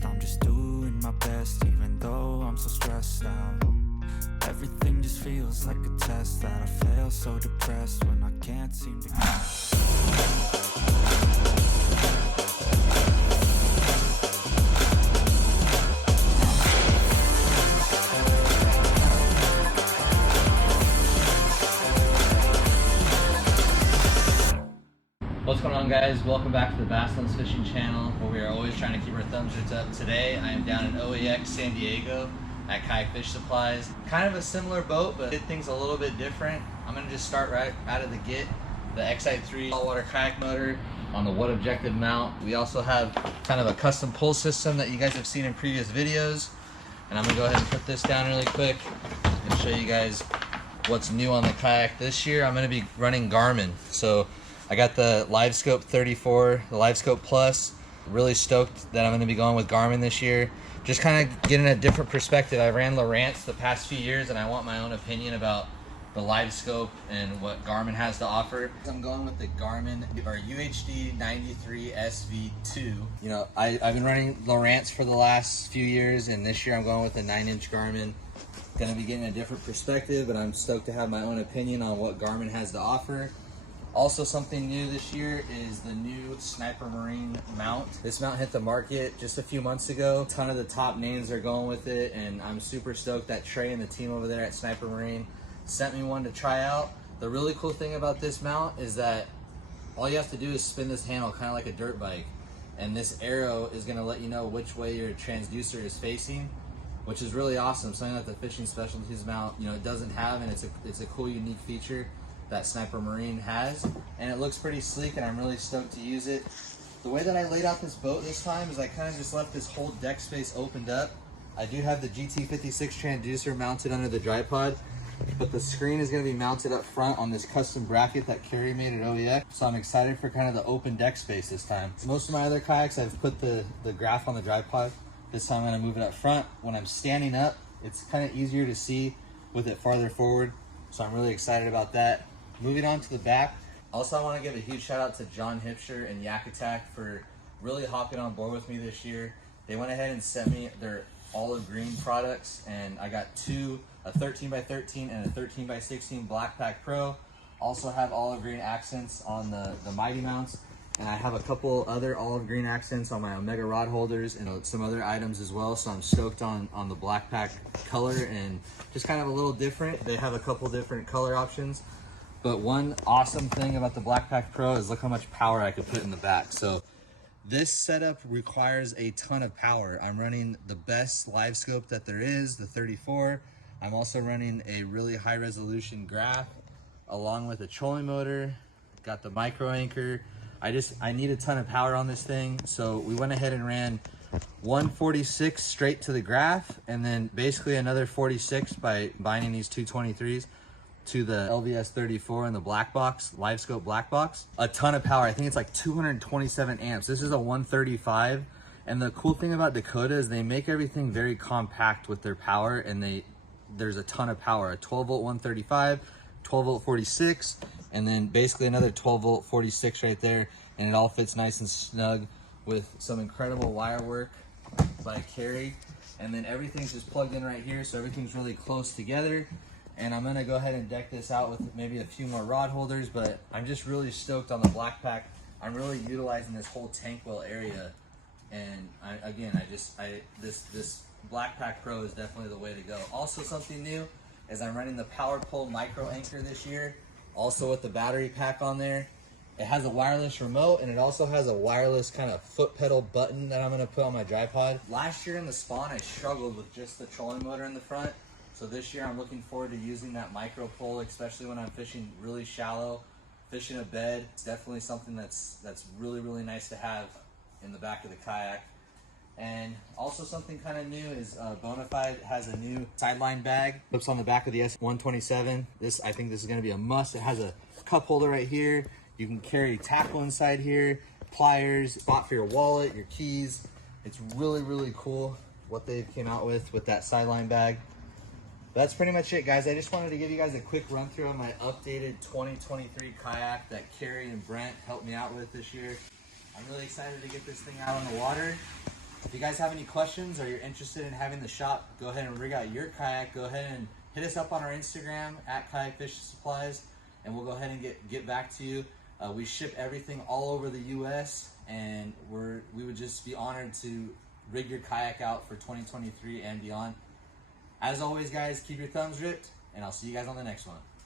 rest. I'm just doing my best, even though I'm so stressed out. Everything just feels like a test that I fail, so depressed when I can't seem to What's going on, guys? Welcome back to the Basslands Fishing Channel, where we are always trying to keep our thumbs up. Today I am down in OEX San Diego at Kayak Fishing Supplies. Kind of a similar boat, but did things a little bit different. I'm going to just start right out of the gate. The X-i3 saltwater kayak motor on the wood objective mount. We also have kind of a custom pull system that you guys have seen in previous videos. And I'm going to go ahead and put this down really quick and show you guys what's new on the kayak this year. I'm going to be running Garmin. So I got the Livescope 34, the Livescope Plus. Really stoked that I'm going to be going with Garmin this year. Just kind of getting a different perspective. I ran Lowrance the past few years, and I want my own opinion about the Livescope and what Garmin has to offer. I'm going with the Garmin or UHD 93 SV2. You know, I've been running Lowrance for the last few years, and this year I'm going with the 9-inch Garmin. Going to be getting a different perspective, but I'm stoked to have my own opinion on what Garmin has to offer. Also, something new this year is the new Sniper Marine mount. This mount hit the market just a few months ago. A ton of the top names are going with it, and I'm super stoked that Trey and the team over there at Sniper Marine sent me one to try out. The really cool thing about this mount is that all you have to do is spin this handle kind of like a dirt bike, and this arrow is going to let you know which way your transducer is facing, which is really awesome. Something that the Fishing Specialties mount, you know, it doesn't have, and it's a cool, unique feature that Sniper Marine has, and it looks pretty sleek, and I'm really stoked to use it. The way that I laid out this boat this time is I kind of just left this whole deck space opened up. I do have the GT56 transducer mounted under the tripod, but the screen is going to be mounted up front on this custom bracket that Kerry made at OEX, so I'm excited for kind of the open deck space this time. Most of my other kayaks, I've put the graph on the tripod. This time I'm going to move it up front. When I'm standing up, it's kind of easier to see with it farther forward, so I'm really excited about that. Moving on to the back. Also, I want to give a huge shout out to John Hipsher and Yak Attack for really hopping on board with me this year. They went ahead and sent me their olive green products, and I got two, a 13x13 and a 13x16 Black Pack Pro. Also have olive green accents on the Mighty mounts, and I have a couple other olive green accents on my Omega rod holders and some other items as well. So I'm stoked on the Black Pack color, and just kind of a little different. They have a couple different color options. But one awesome thing about the Black Pack Pro is look how much power I could put in the back. So this setup requires a ton of power. I'm running the best Livescope that there is, the 34. I'm also running a really high resolution graph along with a trolling motor. Got the micro anchor. I need a ton of power on this thing. So we went ahead and ran 146 straight to the graph, and then basically another 46 by binding these two 23s to the LVS 34 and the black box, Livescope black box. A ton of power. I think it's like 227 amps. This is a 135. And the cool thing about Dakota is they make everything very compact with their power, and there's a ton of power. A 12 volt 135, 12 volt 46, and then basically another 12 volt 46 right there. And it all fits nice and snug with some incredible wire work by Kerry. And then everything's just plugged in right here, so everything's really close together. And I'm gonna go ahead and deck this out with maybe a few more rod holders, but I'm just really stoked on the Black Pack. I'm really utilizing this whole tank well area, and this Black Pack Pro is definitely the way to go. Also, something new is I'm running the Power Pole micro anchor this year, also with the battery pack on there. It has a wireless remote, and it also has a wireless kind of foot pedal button that I'm gonna put on my tripod. Last year in the spawn, I struggled with just the trolling motor in the front. So this year I'm looking forward to using that micro pole, especially when I'm fishing really shallow, fishing a bed. It's definitely something that's really, really nice to have in the back of the kayak. And also something kind of new is Bonafide has a new sideline bag. Clips on the back of the SS127. I think this is gonna be a must. It has a cup holder right here. You can carry tackle inside here, pliers, spot for your wallet, your keys. It's really, really cool what they came out with that sideline bag. That's pretty much it, guys. I just wanted to give you guys a quick run through of my updated 2023 kayak that Kerry and Brent helped me out with this year. I'm really excited to get this thing out on the water. If you guys have any questions or you're interested in having the shop go ahead and rig out your kayak, go ahead and hit us up on our Instagram at Kayak Fishing Supplies, and we'll go ahead and get back to you. We ship everything all over the U.S., and we would just be honored to rig your kayak out for 2023 and beyond. As always, guys, keep your thumbs ripped, and I'll see you guys on the next one.